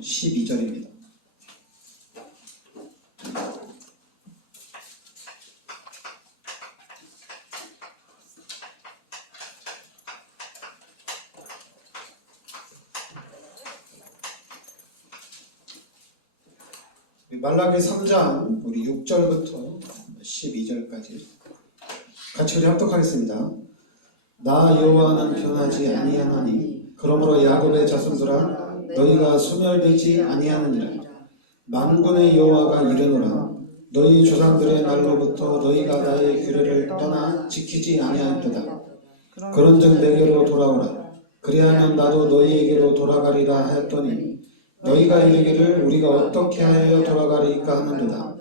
12절입니다. 말라기 3장 우리 6절부터 12절까지 같이 우리 합독하겠습니다. 나 여호와는 변하지 아니하나니 그러므로 야곱의 자손들아 너희가 소멸되지 아니하느니라. 만군의 여호와가 이르노라. 너희 조상들의 날로부터 너희가 나의 규례를 떠나 지키지 아니하였도다. 그런즉 내게로 돌아오라. 그리하면 나도 너희에게로 돌아가리라 하였더니 너희가 이르기를 우리가 어떻게 하여 돌아가리까 하는도다.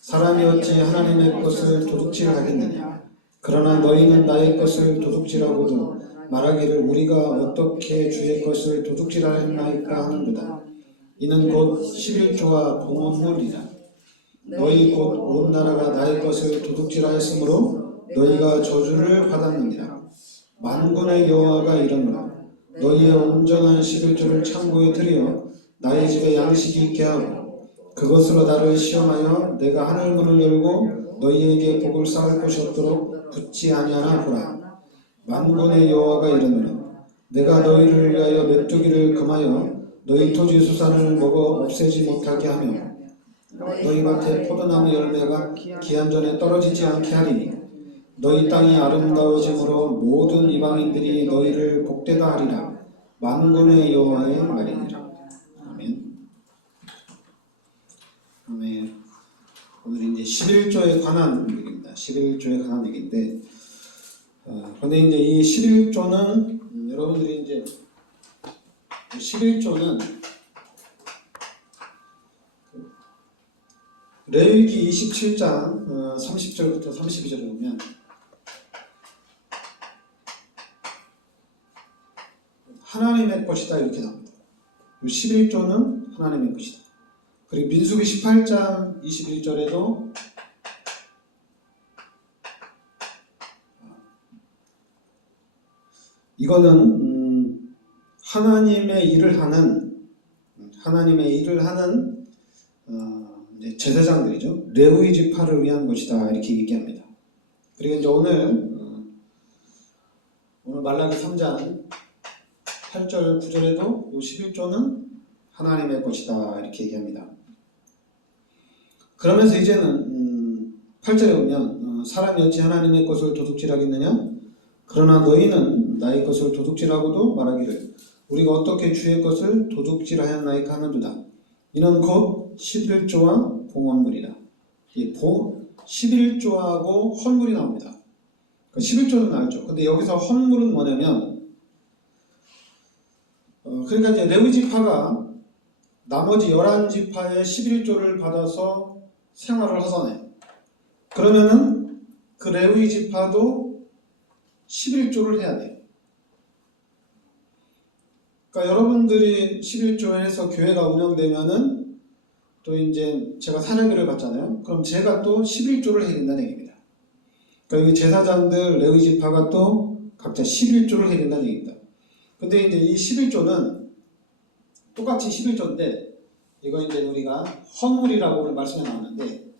사람이 어찌 하나님의 것을 도둑질하겠느냐. 그러나 너희는 나의 것을 도둑질하고도 말하기를 우리가 어떻게 주의 것을 도둑질하였나이까 하는도다. 이는 곧 11조와 봉헌물이라. 너희 곧 온 나라가 나의 것을 도둑질하였으므로 너희가 저주를 받았느니라. 만군의 여호와가 이르노라. 너희의 온전한 11조를 창고에 들여 나의 집에 양식이 있게 하고 그것으로 나를 시험하여 내가 하늘문을 열고 너희에게 복을 쌓을 곳이 없도록 붙지 아니하나 보라. 만군의 여호와가 이르노라. 내가 너희를 위하여 메뚜기를 금하여 너희 토지 수산을 먹어 없애지 못하게 하며 너희 밭에 포도나무 열매가 기한 전에 떨어지지 않게 하리니 너희 땅이 아름다워짐으로 모든 이방인들이 너희를 복되다 하리라. 만군의 여호와의 말이니라. 아멘. 아멘. 오늘 이제 11조에 관한 얘기입니다. 11조에 관한 얘기인데, 그런데 이제 이 11조는 여러분들이 이제 11조는 레위기 27장 30절부터 32절에 보면 하나님의 것이다 이렇게 나옵니다. 11조는 하나님의 것이다. 그리고 민수기 18장 21절에도 이거는 하나님의 일을 하는 이제 제사장들이죠. 레위 지파를 위한 것이다 이렇게 얘기합니다. 그리고 이제 오늘 말라기 3장 8절 9절에도 이 11조는 하나님의 것이다 이렇게 얘기합니다. 그러면서 이제는 8절에 보면 사람이 어찌 하나님의 것을 도둑질하겠느냐. 그러나 너희는 나의 것을 도둑질하고도 말하기를 우리가 어떻게 주의 것을 도둑질하였나이까 하는도다. 이는 곧 11조와 봉헌물이다. 이 11조하고 헌물이 나옵니다. 11조는 알죠. 근데 여기서 헌물은 뭐냐면 그러니까 이제 레위 지파가 나머지 11지파의 11조를 받아서 생활을 하잖아요. 그러면은 그 레위 지파도 11조를 해야 돼요. 그러니까 여러분들이 11조에 해서 교회가 운영되면은 또 이제 제가 사명교를 받잖아요. 그럼 제가 또 11조를 해야 된다는 얘기입니다. 그러니까 여기 제사장들 레위 지파가 또 각자 11조를 해야 된다는 얘기입니다. 근데 이제 이 11조는 똑같이 11조인데 이거 이제 우리가 헌물이라고 오늘 말씀에 나왔는데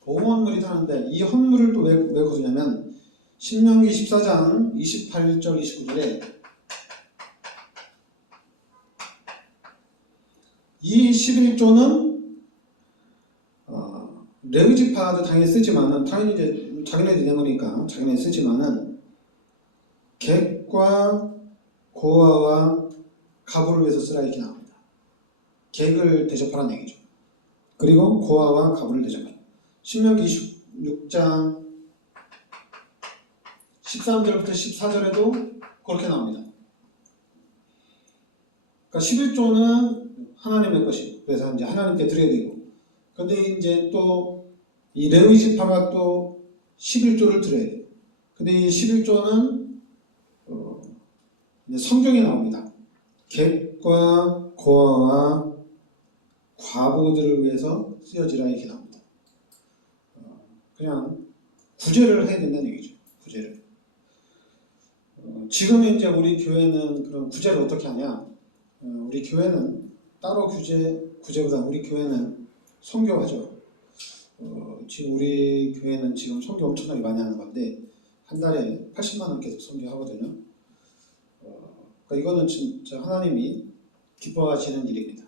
봉헌물이 하는데 이 헌물을 또 왜 거두냐면 신명기 14장 28절 29절에 이 11조는 레위 지파도 당연히 쓰지만은 당연히 이제 자기네들이 내모니까 자기네 쓰지만은 객과 고아와 가부를 위해서 쓰라 이렇게 나옵니다. 객을 대접하라는 얘기죠. 그리고 고아와 가부를 대접하라. 신명기 26장 13절부터 14절에도 그렇게 나옵니다. 그러니까 11조는 하나님의 것이고 그래서 이제 하나님께 드려야 되고 근데 이제 또 이 레위 지파가 또 11조를 드려야 돼요. 근데 이 11조는 성경에 나옵니다. 객과 고아와 과부들을 위해서 쓰여지라 이렇게 나옵니다. 그냥 구제를 해야 된다는 얘기죠. 구제를. 지금 이제 우리 교회는 그런 구제를 어떻게 하냐? 우리 교회는 따로 구제보다 우리 교회는 선교하죠. 지금 우리 교회는 지금 선교 엄청나게 많이 하는 건데 한 달에 80만 원 계속 선교하거든요. 그러니까 이거는 진짜 하나님이 기뻐하시는 일입니다.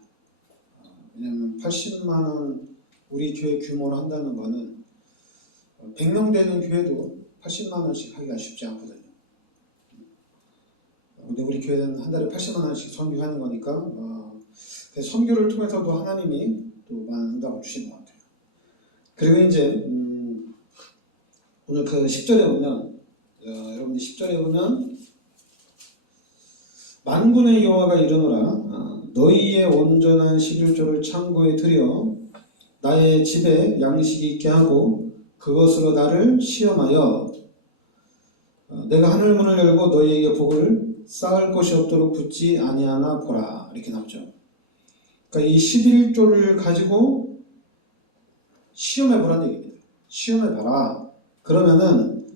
왜냐하면 80만 원 우리 교회 규모로 한다는 거는 100명 되는 교회도 80만 원씩 하기가 쉽지 않거든요. 근데 우리 교회는 한 달에 80만 원씩 선교하는 거니까 선교를 통해서도 하나님이 또 많은 응답을 주시는 것 같아요. 그리고 이제 오늘 그 10절에 보면 여러분들 10절에 보면 만군의 여호와가 이르노라 너희의 온전한 11조를 창고에 들여 나의 집에 양식이 있게 하고 그것으로 나를 시험하여 내가 하늘 문을 열고 너희에게 복을 쌓을 곳이 없도록 붙지 아니하나 보라. 이렇게 나오죠. 그러니까 이 11조를 가지고 시험해보라는 얘기입니다. 시험해봐라. 그러면은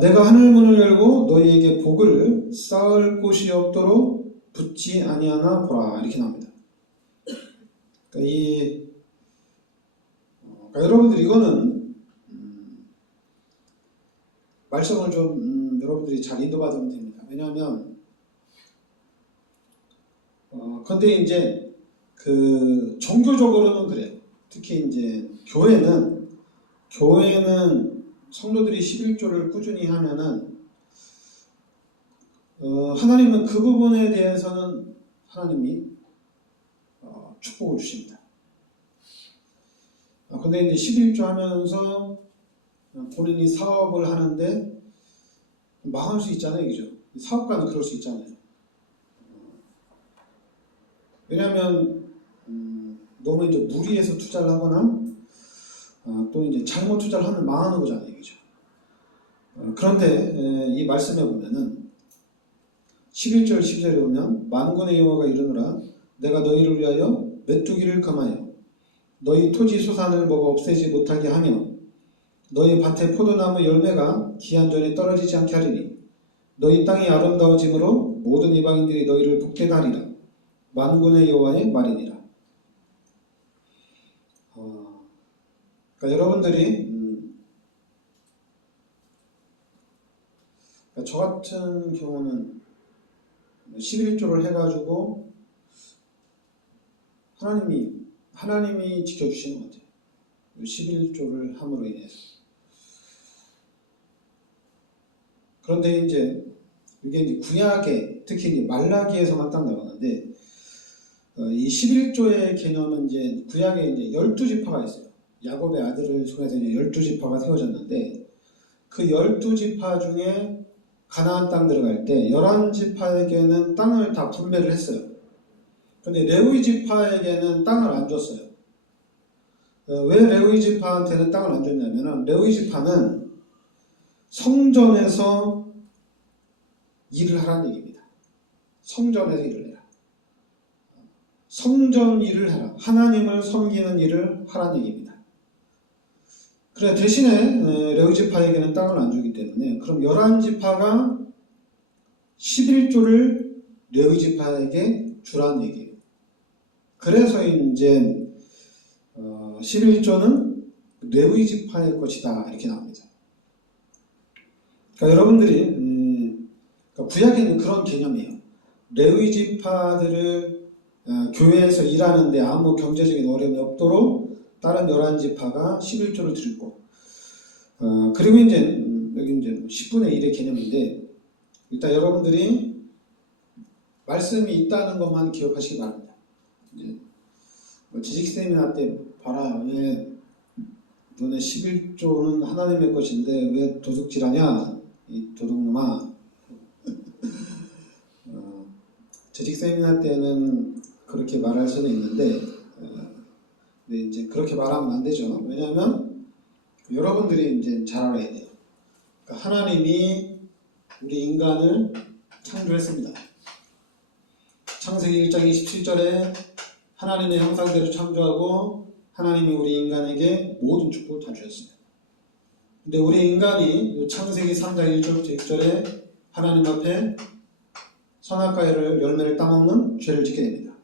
내가 하늘 문을 열고 너희에게 복을 쌓을 곳이 없도록 붙지 아니하나 보라. 이렇게 나옵니다. 그러니까 여러분들 이거는 말씀을 좀 여러분들이 잘 인도받으면 됩니다. 왜냐하면 근데 이제 그 종교적으로는 그래요. 특히 이제 교회는 성도들이 11조를 꾸준히 하면은 하나님은 그 부분에 대해서는 하나님이 축복을 주십니다. 근데 이제 11조 하면서 본인이 사업을 하는데 망할 수 있잖아요, 그죠? 사업가는 그럴 수 있잖아요. 왜냐하면 너무 이제 무리해서 투자를 하거나 또 이제 잘못 투자를 하면 망하는 거잖아요, 그죠? 그런데 이 말씀에 보면은 11절 12절에 보면 만군의 여호와가 이르노라 내가 너희를 위하여 메뚜기를 금하여 너희 토지 소산을 먹어 없애지 못하게 하며 너희 밭의 포도나무 열매가 기한 전에 떨어지지 않게 하리니 너희 땅이 아름다워짐으로 모든 이방인들이 너희를 복되게 하리라. 만군의 여호와의 말이니라. 그러니까 여러분들이 그러니까 저 같은 경우는 11조를 해가지고 하나님이 지켜주시는 것 같아요. 11조를 함으로 인해서. 그런데 이제 이게 이제 구약에 특히 이제 말라기에서만 딱 나오는데 이 11조의 개념은 이제 구약에 이제 12지파가 있어요. 야곱의 아들을 통해서 이제 12지파가 세워졌는데 그 12지파 중에 가나안 땅 들어갈 때 11지파에게는 땅을 다 분배를 했어요. 근데 레위 지파에게는 땅을 안 줬어요. 왜 레위 지파한테는 땅을 안 줬냐면 레위 지파는 성전에서 일을 하라는 얘기입니다. 성전에서 일을 해라. 성전 일을 해라. 하나님을 섬기는 일을 하라는 얘기입니다. 그래 대신에 레위 지파에게는 땅을 안 주기 때문에 그럼 11지파가 11조를 레위 지파에게 주라는 얘기예요. 그래서 이제 11조는 레위 지파의 것이다 이렇게 나옵니다. 그러니까 여러분들이 그러니까 구약에는 그런 개념이에요. 레위 지파들을 교회에서 일하는데 아무 경제적인 어려움이 없도록 다른 11지파가 11조를 드리고 그리고 이제 여기 이제 10분의 1의 개념인데 일단 여러분들이 말씀이 있다는 것만 기억하시기 바랍니다. 이제 지식 세미나 때 봐라 왜 너네 11조는 하나님의 것인데 왜 도둑질하냐 이 도둑놈아. 지식 세미나 때는 그렇게 말할 수는 있는데 근데 이제 그렇게 말하면 안 되죠. 왜냐하면 여러분들이 이제 잘 알아야 돼요. 그러니까 하나님이 우리 인간을 창조했습니다. 창세기 1장 27절에 하나님의 형상대로 창조하고 하나님이 우리 인간에게 모든 축복을 다 주셨습니다. 근데 우리 인간이 창세기 3장 1절부터 6절에 하나님 앞에 선악과의 열매를 따먹는 죄를 짓게 됩니다.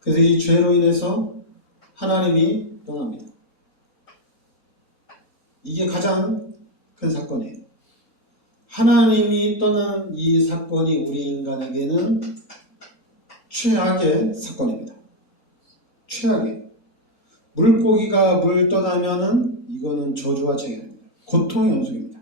그래서 이 죄로 인해서 하나님이 떠납니다. 이게 가장 큰 사건이에요. 하나님이 떠난 이 사건이 우리 인간에게는 최악의 사건입니다. 최악이에요. 물고기가 물 떠나면은 이거는 저주와 재앙입니다. 고통의 연속입니다.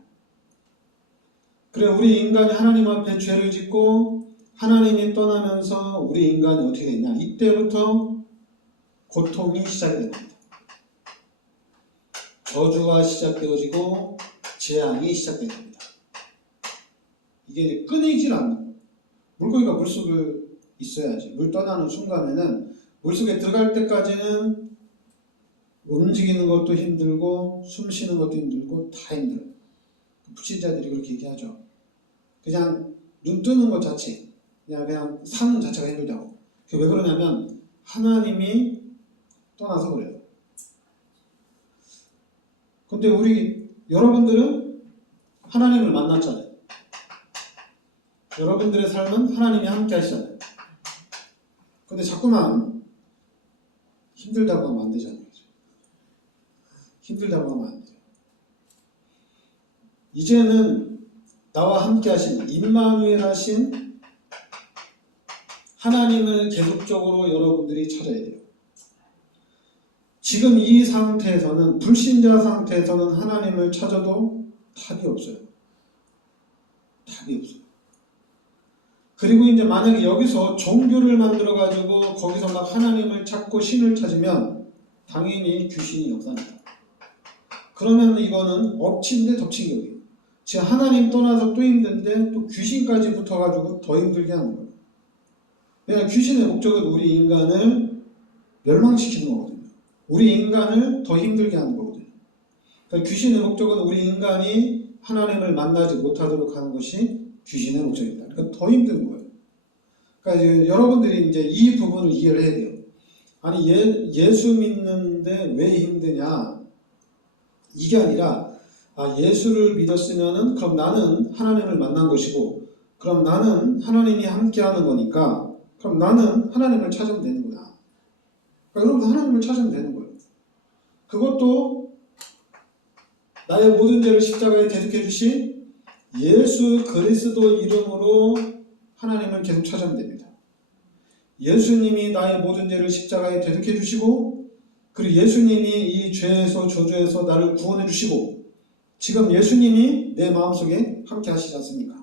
그래 우리 인간이 하나님 앞에 죄를 짓고 하나님이 떠나면서 우리 인간이 어떻게 됐냐? 이때부터 고통이 시작이 됩니다. 저주가 시작되어지고 재앙이 시작됩니다. 이게 이제 끊이질 않는 거예요. 물고기가 물속에 있어야지. 물 떠나는 순간에는 물속에 들어갈 때까지는 움직이는 것도 힘들고 숨 쉬는 것도 힘들고 다 힘들어요. 불신자들이 그렇게 얘기하죠. 그냥 눈 뜨는 것 자체, 그냥 사는 자체가 힘들다고. 그게 왜 그러냐면 하나님이 떠나서 그래요. 근데 여러분들은 하나님을 만났잖아요. 여러분들의 삶은 하나님이 함께 하시잖아요. 근데 자꾸만 힘들다고 하면 안 되잖아요. 힘들다고 하면 안 돼요. 이제는 나와 함께 하신 임마누엘 하신 하나님을 계속적으로 여러분들이 찾아야 돼요. 지금 이 상태에서는 불신자 상태에서는 하나님을 찾아도 답이 없어요. 답이 없어요. 그리고 이제 만약에 여기서 종교를 만들어 가지고 거기서 막 하나님을 찾고 신을 찾으면 당연히 귀신이 역사합니다. 그러면 이거는 엎친 데 덮친 격이에요. 지금 하나님 떠나서 또 힘든데 또 귀신까지 붙어가지고 더 힘들게 하는 거예요. 왜냐하면 귀신의 목적은 우리 인간을 멸망시키는 거거든요. 우리 인간을 더 힘들게 하는 거거든요. 그러니까 귀신의 목적은 우리 인간이 하나님을 만나지 못하도록 하는 것이 귀신의 목적입니다. 그러니까 더 힘든 거예요. 그러니까 이제 여러분들이 이제 이 부분을 이해를 해야 돼요. 아니 예수 믿는데 왜 힘드냐? 이게 아니라 예수를 믿었으면은 그럼 나는 하나님을 만난 것이고 그럼 나는 하나님이 함께하는 거니까 그럼 나는 하나님을 찾으면 되는구나. 그러니까 여러분 하나님을 찾으면 되는 거예요. 그것도 나의 모든 죄를 십자가에 대속해 주신 예수 그리스도 이름으로 하나님을 계속 찾으면 됩니다. 예수님이 나의 모든 죄를 십자가에 대속해 주시고 그리고 예수님이 이 죄에서 저주에서 나를 구원해 주시고 지금 예수님이 내 마음속에 함께 하시지 않습니까?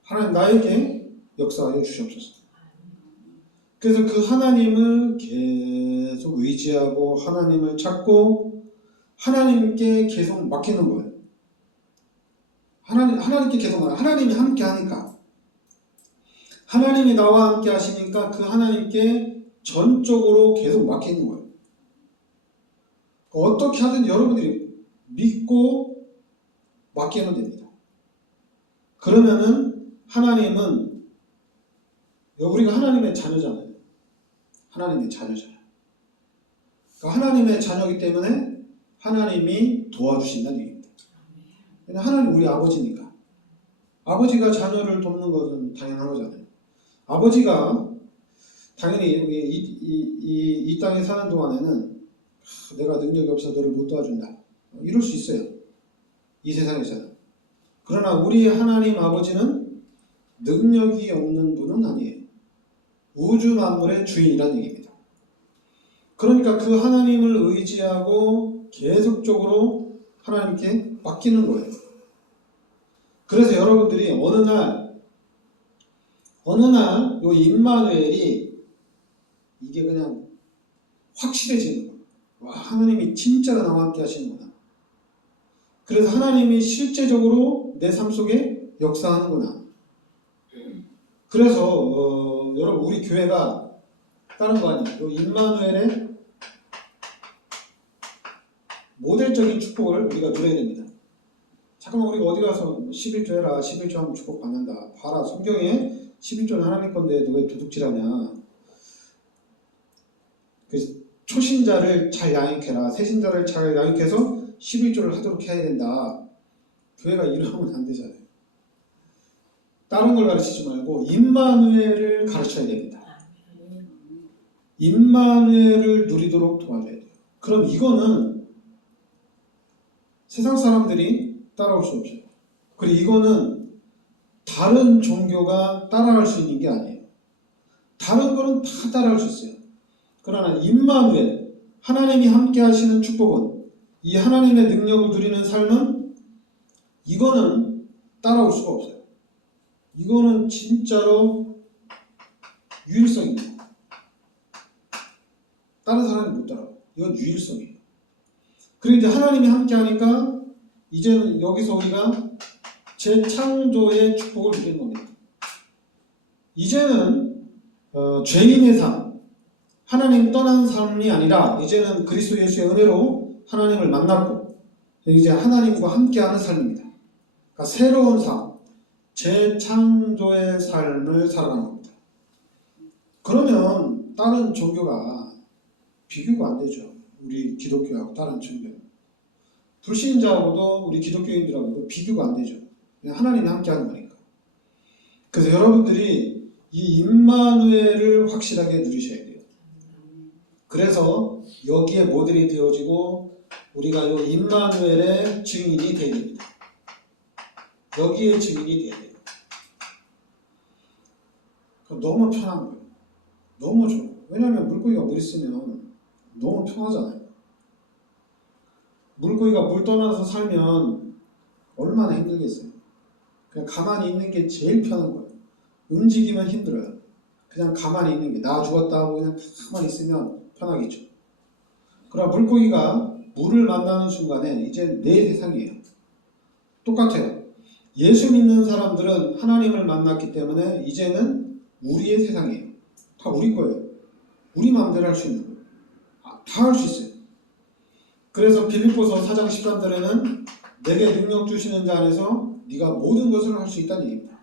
하나님 나에게 역사하여 주시옵소서. 그래서 그 하나님을 계속 의지하고 하나님을 찾고 하나님께 계속 맡기는 거예요. 하나님께 계속 맡기는 하나님이 함께 하니까 하나님이 나와 함께 하시니까 그 하나님께 전적으로 계속 맡기는 거예요. 어떻게 하든지 여러분들이 믿고 맡기면 됩니다. 그러면은 하나님은 우리가 하나님의 자녀잖아요. 하나님의 자녀잖아요. 그러니까 하나님의 자녀이기 때문에 하나님이 도와주신다는 얘기입니다. 하나님 우리 아버지니까 아버지가 자녀를 돕는 것은 당연한 거잖아요. 아버지가 당연히 이 땅에 사는 동안에는 내가 능력이 없어 너를 못 도와준다 이럴 수 있어요. 이 세상에서는. 그러나 우리 하나님 아버지는 능력이 없는 분은 아니에요. 우주 만물의 주인이라는 얘기입니다. 그러니까 그 하나님을 의지하고 계속적으로 하나님께 맡기는 거예요. 그래서 여러분들이 어느 날 요 임마누엘이 이게 그냥 확실해지는 거예요. 와, 하나님이 진짜로 나와 함께 하시는구나. 그래서 하나님이 실제적으로 내 삶 속에 역사하는구나. 그래서 여러분 우리 교회가 다른 거 아니에요. 임마누엘의 모델적인 축복을 우리가 누려야 됩니다. 잠깐만 우리가 어디 가서 11조 해라 11조 하면 축복 받는다. 봐라 성경에 11조는 하나님 건데 너 왜 도둑질하냐. 그래서 초신자를 잘 양육해라. 새신자를 잘 양육해서 11조를 하도록 해야 된다. 교회가 이러면 안 되잖아요. 다른 걸 가르치지 말고 임마누엘을 가르쳐야 됩니다. 임마누엘을 누리도록 도와줘야 돼요. 그럼 이거는 세상 사람들이 따라올 수 없어요. 그리고 이거는 다른 종교가 따라할 수 있는 게 아니에요. 다른 거는 다 따라할 수 있어요. 그러나 임마누엘, 하나님이 함께 하시는 축복은, 이 하나님의 능력을 누리는 삶은 이거는 따라올 수가 없어요. 이거는 진짜로 유일성입니다. 다른 사람이 못 따라요. 이건 유일성이에요. 그리고 이제 하나님이 함께 하니까 이제는 여기서 우리가 재창조의 축복을 누리는 겁니다. 이제는 죄인의 삶, 하나님 떠난 삶이 아니라 이제는 그리스도 예수의 은혜로 하나님을 만났고 이제 하나님과 함께하는 삶입니다. 그러니까 새로운 삶, 재창조의 삶을 살아가는 겁니다. 그러면 다른 종교가 비교가 안 되죠. 우리 기독교하고 다른 종교. 불신자하고도 우리 기독교인들하고도 비교가 안 되죠. 하나님이 함께하는 거니까. 그래서 여러분들이 이 임마누엘을 확실하게 누리셔야 돼요. 그래서 여기에 모델이 되어지고 우리가 이 임마누엘의 증인이 되야 됩니다. 여기에 증인이 돼야 돼요. 너무 편한 거예요. 너무 좋아요. 왜냐하면 물고기가 물 있으면 너무 편하잖아요. 물고기가 물 떠나서 살면 얼마나 힘들겠어요. 그냥 가만히 있는 게 제일 편한 거예요. 움직이면 힘들어요. 그냥 가만히 있는 게, 나 죽었다 하고 그냥 가만히 있으면 편하겠죠. 그러나 물고기가 물을 만나는 순간에 이제 내 세상이에요. 똑같아요. 예수 믿는 사람들은 하나님을 만났기 때문에 이제는 우리의 세상이에요. 다 우리 거예요. 우리 마음대로 할 수 있는 거예요. 다 할 수 있어요. 그래서 빌립보서 4장 13절에는 내게 능력 주시는 자 안에서 네가 모든 것을 할 수 있다는 얘기입니다.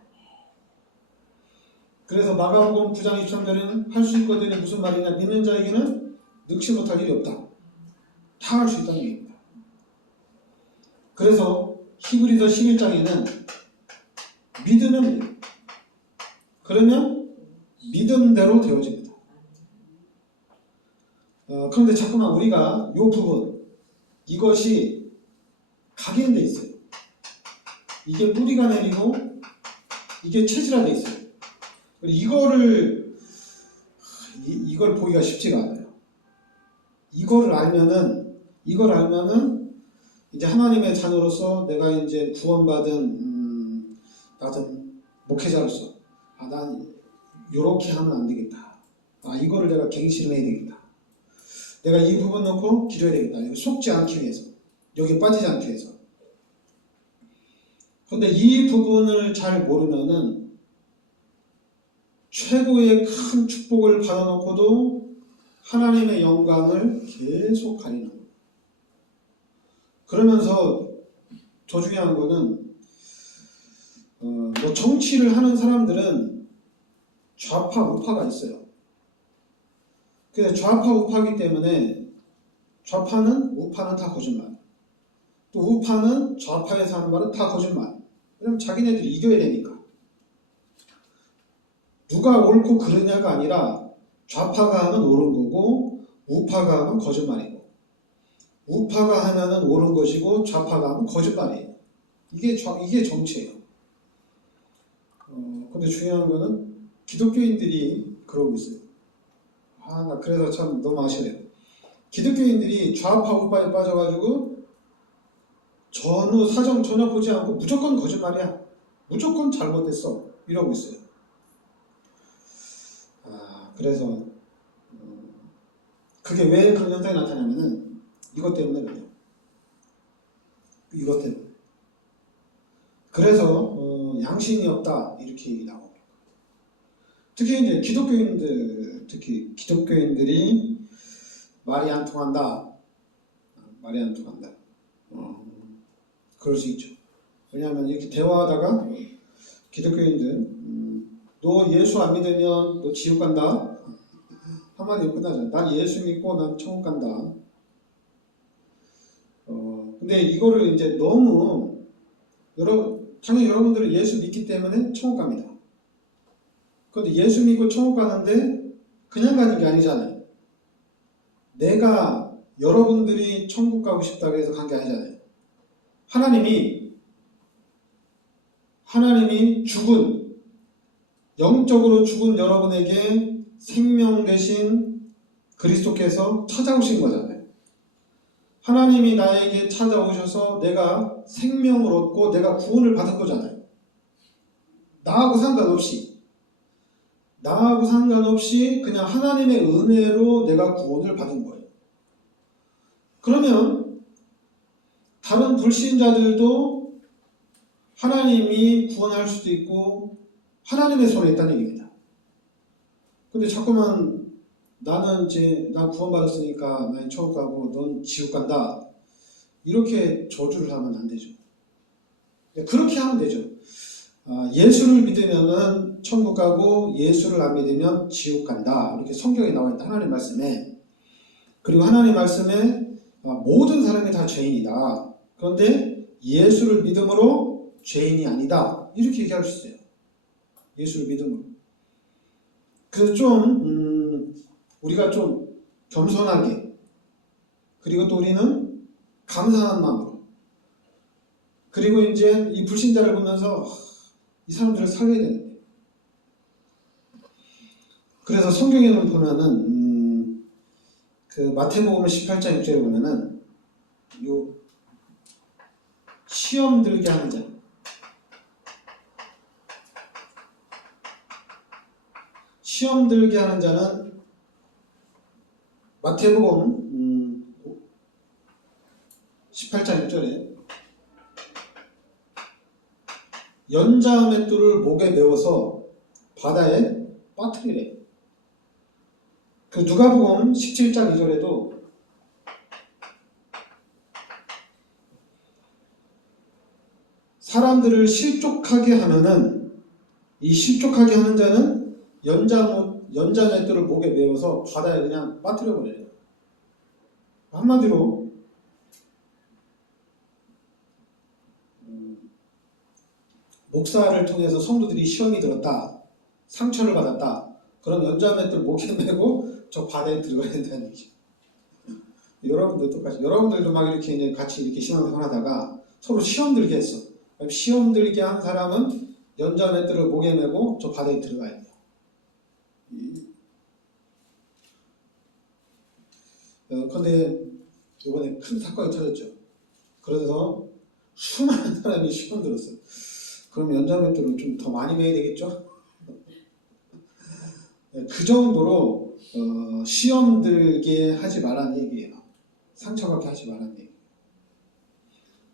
그래서 마가복음 9장 23절에는 할 수 있거든이 무슨 말이냐, 믿는 자에게는 능치 못할 일이 없다. 다 할 수 있다는 얘기입니다. 그래서 히브리서 11장에는 믿으면 돼요. 그러면 믿음대로 되어집니다. 그런데 자꾸만 우리가 이 부분, 이것이 각인되어 있어요. 이게 뿌리가 내리고 이게 체질화되어 있어요. 이걸 보기가 쉽지가 않아요. 이걸 알면은 이제 하나님의 자녀로서 내가 이제 구원받은 목회자로서 난 요렇게 하면 안 되겠다. 이거를 내가 갱신을 해야 되겠다. 내가 이 부분 넣고 기도해야 되겠다. 여기 속지 않기 위해서, 여기 빠지지 않기 위해서. 그런데 이 부분을 잘 모르면은 최고의 큰 축복을 받아놓고도 하나님의 영광을 계속 가리는 거예요. 그러면서 더 중요한 거는 정치를 하는 사람들은 좌파 우파가 있어요. 그래서 좌파 우파이기 때문에 좌파는 우파는 다 거짓말, 또 우파는 좌파에서 하는 말은 다 거짓말. 왜냐면 자기네들이 이겨야 되니까. 누가 옳고 그르냐가 아니라 좌파가 하면 옳은 거고 우파가 하면 거짓말이고, 우파가 하면은 옳은 것이고 좌파가 하면 거짓말이에요. 이게 정치예요. 근데 중요한 거는 기독교인들이 그러고 있어요. 나 그래서 참 너무 아쉬워요. 기독교인들이 좌파 우파에 빠져가지고 전후 사정 전혀 보지 않고 무조건 거짓말이야, 무조건 잘못됐어, 이러고 있어요. 그래서 그게 왜 그런 현상이 나타나냐면은 이것 때문에 그래요. 이것 때문에. 그래서 양심이 없다, 이렇게 얘기 나옵니다. 특히 이제 기독교인들이 말이 안 통한다. 그럴 수 있죠. 왜냐하면 이렇게 대화하다가 기독교인들 너 예수 안 믿으면 너 지옥 간다. 한마디로 끝나잖아요. 난 예수 믿고 난 천국 간다. 근데 이거를 이제 너무 당연히 여러분들은 예수 믿기 때문에 천국 갑니다. 그런데 예수 믿고 천국 가는데 그냥 가는 게 아니잖아요. 내가 여러분들이 천국 가고 싶다고 해서 간 게 아니잖아요. 하나님이 죽은, 영적으로 죽은 여러분에게 생명 되신 그리스도께서 찾아오신 거잖아요. 하나님이 나에게 찾아오셔서 내가 생명을 얻고 내가 구원을 받은 거잖아요. 나하고 상관없이 그냥 하나님의 은혜로 내가 구원을 받은 거예요. 그러면 다른 불신자들도 하나님이 구원할 수도 있고 하나님의 손에 있다는 얘기입니다. 근데 자꾸만 나는 나 구원받았으니까 난 천국 가고 넌 지옥 간다, 이렇게 저주를 하면 안 되죠. 그렇게 하면 되죠. 예수를 믿으면은 천국 가고 예수를 안 믿으면 지옥 간다, 이렇게 성경에 나와 있다, 하나님 말씀에. 그리고 하나님 말씀에 모든 사람이 다 죄인이다, 그런데 예수를 믿음으로 죄인이 아니다, 이렇게 얘기할 수 있어요. 예수를 믿음으로. 그래서 우리가 좀 겸손하게, 그리고 또 우리는 감사한 마음으로, 그리고 이제 이 불신자를 보면서 이 사람들을 살려야 되는데, 그래서 성경에는 보면은 그 마태복음 18장 6절에 보면은 요 시험 들게 하는 자, 시험 들게 하는 자는 마태복음 18장 6절에 연자 맷돌을 목에 메워서 바다에 빠뜨리래. 그 누가복음 17장 2절에도 사람들을 실족하게 하면은, 이 실족하게 하는 자는 연자 맷돌을 목에 메워서 바다에 그냥 빠뜨려 버려요. 한마디로 목사를 통해서 성도들이 시험이 들었다, 상처를 받았다, 그럼 연자 맷돌 목에 메고 저 바다에 들어가야 된다는 얘기죠. 여러분들 똑같이, 여러분들도 막 이렇게 이제 같이 이렇게 신앙생활 하다가 서로 시험 들게 했어. 그럼 시험 들게 한 사람은 연자 맷돌을 목에 메고 저 바다에 들어가야 돼요. 근데 이번에 큰 사건이 터졌죠. 그래서 수많은 사람이 시험 들었어요. 그럼 연자 맷돌을 좀 더 많이 매야 되겠죠? 그 정도로 시험 들게 하지 말라는 얘기예요. 상처받게 하지 말라는 얘기예요.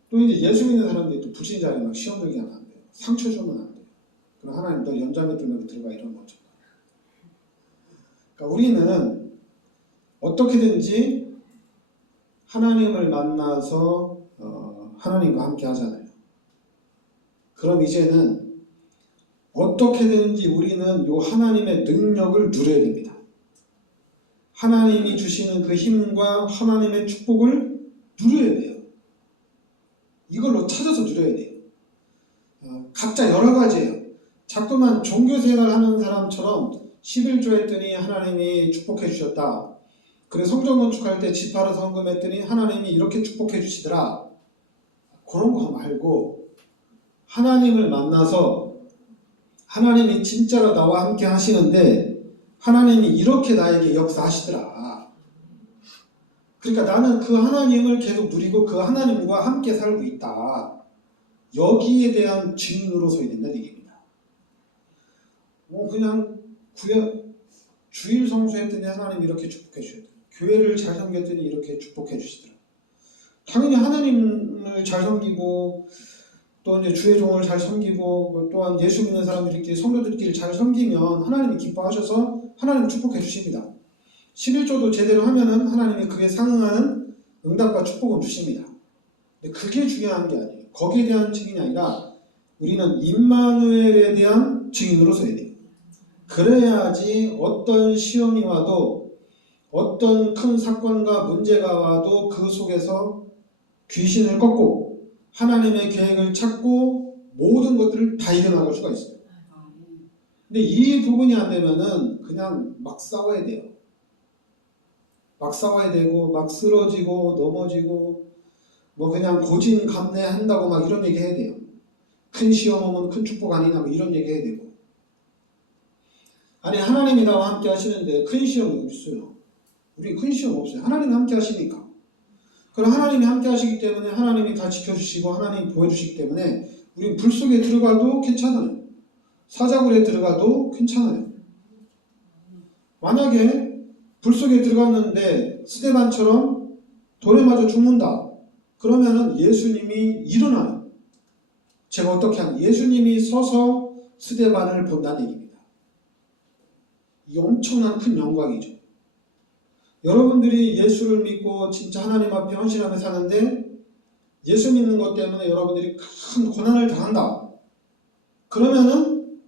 또 이제 예수 믿는 사람들이 또 불신자에 막 시험 들게 하면 안 돼요. 상처 주면 안 돼요. 그럼 하나님 너 연자 맷돌 메고 들어가, 이런 거죠. 그러니까 우리는 어떻게든지 하나님을 만나서 하나님과 함께 하잖아요. 그럼 이제는 어떻게든지 우리는 요 하나님의 능력을 누려야 됩니다. 하나님이 주시는 그 힘과 하나님의 축복을 누려야 돼요. 이걸로 찾아서 누려야 돼요. 각자 여러 가지예요. 자꾸만 종교생활 하는 사람처럼 11조 했더니 하나님이 축복해 주셨다, 그래 성전 건축할 때 지파로 헌금했더니 하나님이 이렇게 축복해 주시더라, 그런 거 말고 하나님을 만나서 하나님이 진짜로 나와 함께 하시는데 하나님이 이렇게 나에게 역사하시더라, 그러니까 나는 그 하나님을 계속 누리고 그 하나님과 함께 살고 있다, 여기에 대한 증인으로 서야 된다는 얘기입니다. 그냥 주일 성수했더니 하나님이 이렇게 축복해 주셨다, 교회를 잘 섬겼더니 이렇게 축복해 주시더라. 당연히 하나님을 잘 섬기고 또 이제 주의 종을 잘 섬기고 또한 예수 믿는 사람들끼리 성도들끼리 잘 섬기면 하나님이 기뻐하셔서 하나님 축복해 주십니다. 11조도 제대로 하면은 하나님이 그에 상응하는 응답과 축복을 주십니다. 근데 그게 중요한 게 아니에요. 거기에 대한 증인이 아니라 우리는 임마누엘에 대한 증인으로 서야 돼요. 그래야지 어떤 시험이 와도 어떤 큰 사건과 문제가 와도 그 속에서 귀신을 꺾고 하나님의 계획을 찾고 모든 것들을 다 이겨나갈 수가 있어요. 근데 이 부분이 안 되면은 그냥 막 싸워야 돼요. 막 싸워야 되고 막 쓰러지고 넘어지고 뭐 그냥 고진감래한다고 막 이런 얘기 해야 돼요. 큰 시험 오면 큰 축복 아니냐 뭐 이런 얘기 해야 되고. 아니 하나님이 나와 함께 하시는데 큰 시험이 없어요. 우리 큰 시험 없어요. 하나님이 함께 하시니까. 그럼 하나님이 함께 하시기 때문에 하나님이 다 지켜주시고 하나님이 보여주시기 때문에 우리 불 속에 들어가도 괜찮아요. 사자굴에 들어가도 괜찮아요. 만약에 불 속에 들어갔는데 스데반처럼 돌에 맞아 죽는다. 그러면은 예수님이 일어나요. 제가 어떻게 하냐? 예수님이 서서 스데반을 본다는 얘기입니다. 이 엄청난 큰 영광이죠. 여러분들이 예수를 믿고 진짜 하나님 앞에 헌신하며 사는데 예수 믿는 것 때문에 여러분들이 큰 고난을 당한다. 그러면은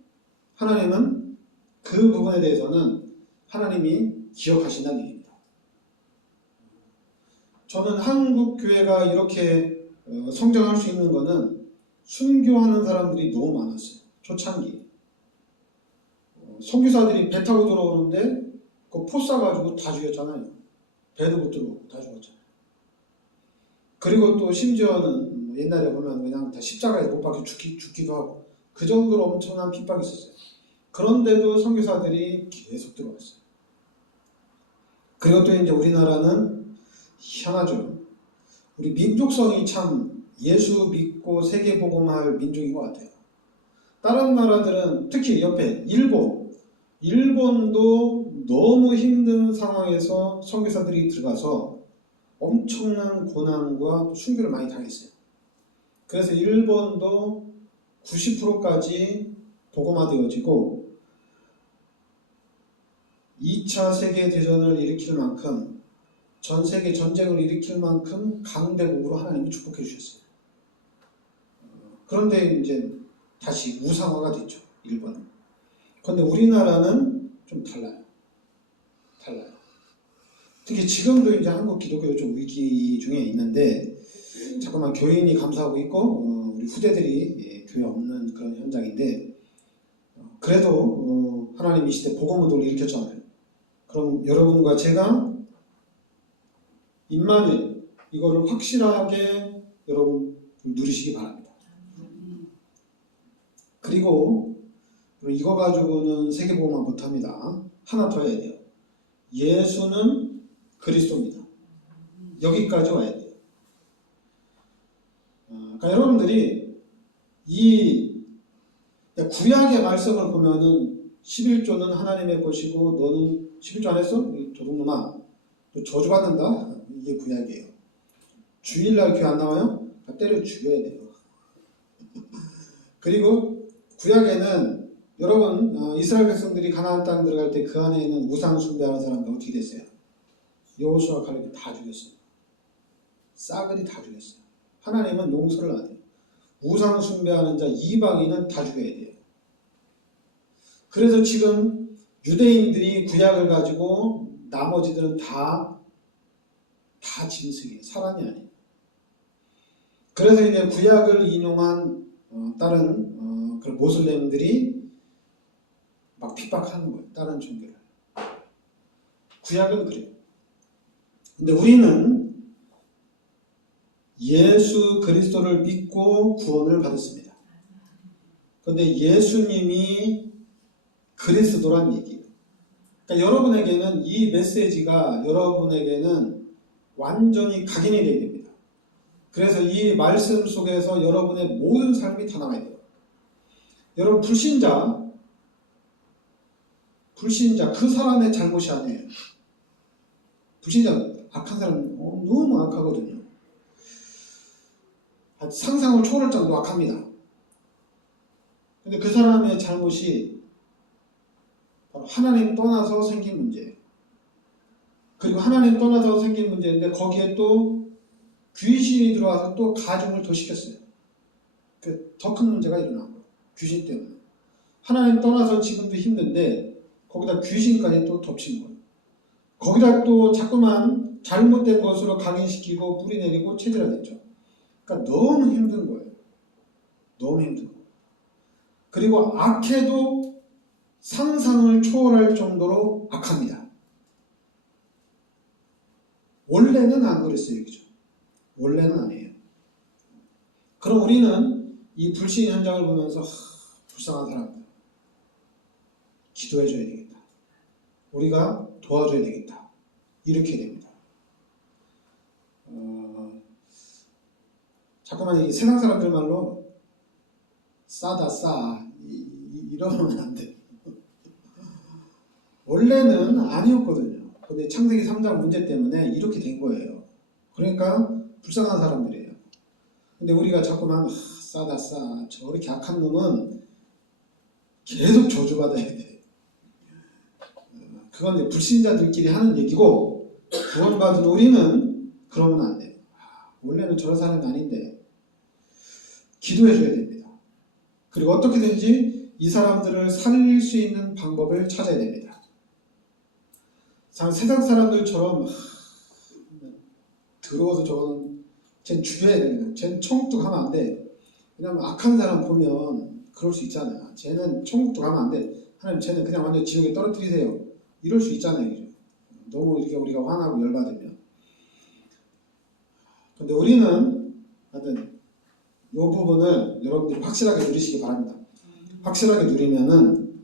하나님은 그 부분에 대해서는 하나님이 기억하신다는 얘기입니다. 저는 한국 교회가 이렇게 성장할 수 있는 것은 순교하는 사람들이 너무 많았어요. 초창기. 선교사들이 배 타고 들어오는데 그 포 쏴가지고 다 죽였잖아요. 배도 못 들어오고 다 죽었잖아요. 그리고 또 심지어는 옛날에 보면 그냥 다 십자가에 못 박혀 죽기도 하고 그 정도로 엄청난 핍박이 있었어요. 그런데도 선교사들이 계속 들어왔어요. 그리고 또 이제 우리나라는 희한하죠. 우리 민족성이 참 예수 믿고 세계복음할 민족인 것 같아요. 다른 나라들은 특히 옆에 일본도 너무 힘든 상황에서 선교사들이 들어가서 엄청난 고난과 순교를 많이 당했어요. 그래서 일본도 90%까지 복음화되어지고 2차 세계대전을 일으킬 만큼 전 세계 전쟁을 일으킬 만큼 강대국으로 하나님이 축복해 주셨어요. 그런데 이제 다시 우상화가 됐죠. 일본은. 그런데 우리나라는 좀 달라요. 특히 지금도 이제 한국 기독교 좀 위기 중에 있는데 자꾸만 교인이 감사하고 있고 우리 후대들이 교회 없는 그런 현장인데 그래도 하나님 이 시대 복음운동을 일으켰잖아요. 그럼 여러분과 제가 임마누엘 이거를 확실하게 여러분 누리시기 바랍니다. 그리고 이거 가지고는 세계복음화 못합니다. 하나 더 해야 돼요. 예수는 그리스도입니다. 여기까지 와야 돼요. 그러니까 여러분들이 이 구약의 말씀을 보면은 11조는 하나님의 것이고 너는 11조 안 했어? 도둑놈아 너 저주받는다? 이게 구약이에요. 주일날 교회 안 나와요? 다 때려 죽여야 돼요. 그리고 구약에는 여러분 이스라엘 백성들이 가나안 땅 들어갈 때 그 안에 있는 우상 숭배하는 사람들 어떻게 됐어요? 여호수아 칼렙이 다 죽였어요. 싸그리 다 죽였어요. 하나님은 용서를 안 해요. 우상 숭배하는 자 이방인은 다 죽여야 돼요. 그래서 지금 유대인들이 구약을 가지고 나머지들은 다 짐승이에요. 사람이 아니에요. 그래서 이제 구약을 인용한 다른 그런 모슬렘들이 막 핍박하는 거예요. 다른 종교를. 구약은 그래요. 근데 우리는 예수 그리스도를 믿고 구원을 받았습니다. 그런데 예수님이 그리스도란 얘기예요. 그러니까 여러분에게는 이 메시지가 여러분에게는 완전히 각인이 되어야 됩니다. 그래서 이 말씀 속에서 여러분의 모든 삶이 다 나와야 돼요. 여러분 불신자 그 사람의 잘못이 아니에요. 불신자 악한 사람 너무 악하거든요. 상상을 초월할 정도로 악합니다. 근데 그 사람의 잘못이 바로 하나님 떠나서 생긴 문제예요. 그리고 하나님 떠나서 생긴 문제인데 거기에 또 귀신이 들어와서 또 가중을 더 시켰어요. 더 큰 문제가 일어난 거예요. 귀신 때문에. 하나님 떠나서 지금도 힘든데 거기다 귀신까지 또 덮친 거예요. 거기다 또 자꾸만 잘못된 것으로 각인시키고 뿌리내리고 체질화됐죠. 그러니까 너무 힘든 거예요. 너무 힘든 거예요. 그리고 악해도 상상을 초월할 정도로 악합니다. 원래는 안 그랬어요. 그죠? 원래는 아니에요. 그럼 우리는 이 불신 현장을 보면서 불쌍한 사람들 기도해줘야 되겠다. 우리가 도와줘야 되겠다. 이렇게 됩니다. 자꾸만 이 세상 사람들 말로 싸다 싸 이러면 안 돼. 원래는 아니었거든요. 근데 창세기 3장 문제 때문에 이렇게 된 거예요. 그러니까 불쌍한 사람들이에요. 근데 우리가 자꾸만 싸다 싸 저렇게 악한 놈은 계속 저주받아야 돼. 그건 이제 불신자들끼리 하는 얘기고 구원받은 우리는 그러면 안 돼요. 원래는 저런 사람이 아닌데 기도해줘야 됩니다. 그리고 어떻게든지 이 사람들을 살릴 수 있는 방법을 찾아야 됩니다. 세상 사람들처럼 더러워서 저거는 쟨 죽여야 됩니다. 쟨 천국도 가면 안 돼. 왜냐면 악한 사람 보면 그럴 수 있잖아요. 쟤는 천국도 가면 안 돼. 하나님 쟤는 그냥 완전 지옥에 떨어뜨리세요. 이럴 수 있잖아요. 그죠? 너무 이렇게 우리가 화나고 열받으면. 근데 우리는 하여튼 이 부분을 여러분들이 확실하게 누리시기 바랍니다. 확실하게 누리면은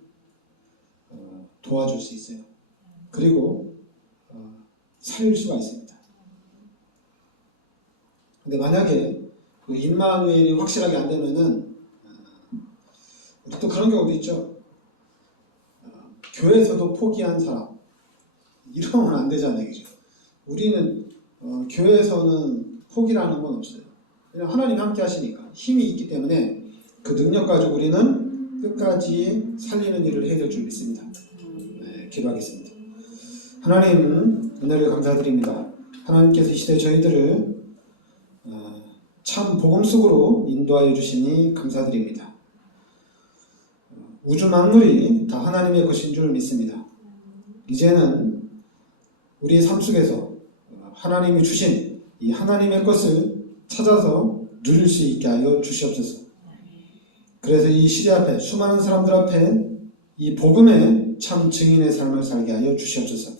도와줄 수 있어요. 그리고 살릴 수가 있습니다. 근데 만약에 그 임마누엘이 확실하게 안 되면은 우리 또 그런 경우도 있죠. 교회에서도 포기한 사람 이러면 안 되잖아요. 그죠? 우리는 교회에서는 포기라는 건 없어요. 그냥 하나님 함께 하시니까 힘이 있기 때문에 그 능력 가지고 우리는 끝까지 살리는 일을 해야 될 줄 믿습니다. 네, 기도하겠습니다. 하나님 은혜를 감사드립니다. 하나님께서 이 시대 저희들을 참 복음 속으로 인도하여 주시니 감사드립니다. 우주 만물이 다 하나님의 것인 줄 믿습니다. 이제는 우리의 삶 속에서 하나님이 주신 이 하나님의 것을 찾아서 누릴 수 있게 하여 주시옵소서. 그래서 이 시대 앞에 수많은 사람들 앞에 이 복음의 참 증인의 삶을 살게 하여 주시옵소서.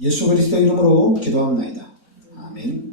예수 그리스도의 이름으로 기도합니다. 아멘.